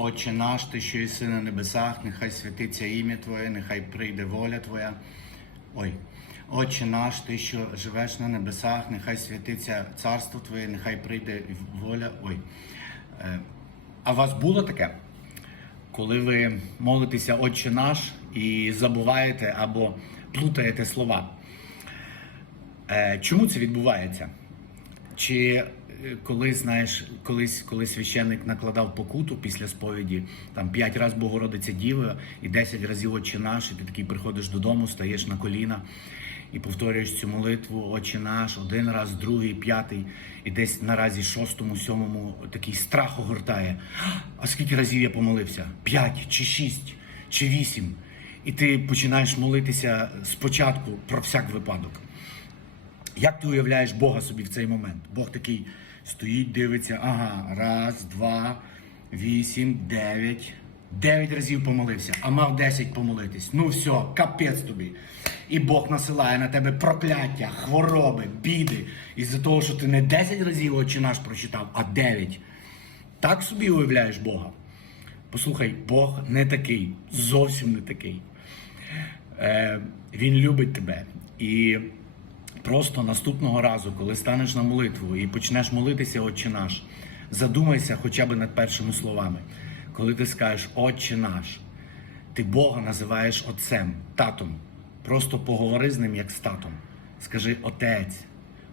Отче наш, ти, що єси на небесах, нехай святиться ім'я Твоє, нехай прийде воля Твоя. Ой, Отче наш, ти, що живеш на небесах, нехай святиться царство Твоє, нехай прийде воля. Ой. Е, А вас було таке? Коли ви молитеся Отче наш і забуваєте або плутаєте слова. Е, Чому це відбувається? Чи коли знаєш, колись, коли священник накладав покуту після сповіді, там п'ять разів Богородиця Діва і 10 разів Отче наш, і ти такий приходиш додому, стаєш на коліна і повторюєш цю молитву Отче наш, один раз, другий, п'ятий, і десь наразі шостому, сьомому такий страх огортає. А скільки разів я помолився? П'ять чи шість, чи вісім. І ти починаєш молитися спочатку про всяк випадок. Як ти уявляєш Бога собі в цей момент? Бог такий стоїть, дивиться, ага, раз, два, вісім, дев'ять. Дев'ять разів помолився, а мав десять помолитись. Ну все, капець тобі. І Бог насилає на тебе прокляття, хвороби, біди. Із-за того, що ти не 10 разів Отче наш прочитав, а 9. Так собі уявляєш Бога. Послухай, Бог не такий, зовсім не такий. Е, він любить тебе. І просто наступного разу, коли станеш на молитву і почнеш молитися, Отче наш, задумайся хоча б над першими словами. Коли ти скажеш Отче наш, ти Бога називаєш Отцем, татом. Просто поговори з ним як з татом. Скажи Отець,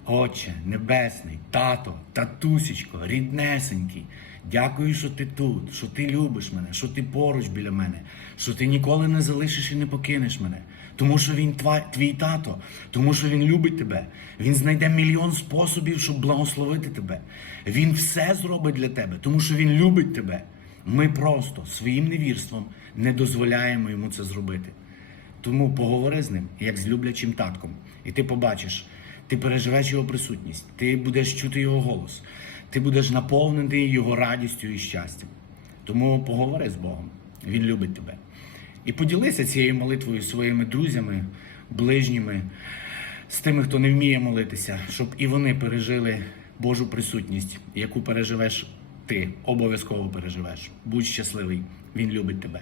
Отче, Небесний, тато, татусечко, ріднесенький. Дякую, що ти тут, що ти любиш мене, що ти поруч біля мене, що ти ніколи не залишиш і не покинеш мене. Тому що він тва, твій тато, тому що він любить тебе. Він знайде мільйон способів, щоб благословити тебе. Він все зробить для тебе, тому що він любить тебе. Ми просто своїм невірством не дозволяємо йому це зробити. Тому поговори з ним, як з люблячим татком, і ти побачиш, ти переживеш його присутність, ти будеш чути його голос, ти будеш наповнений його радістю і щастям. Тому поговори з Богом, Він любить тебе. І поділися цією молитвою своїми друзями, ближніми, з тими, хто не вміє молитися, щоб і вони пережили Божу присутність, яку переживеш ти, обов'язково переживеш. Будь щасливий, Він любить тебе.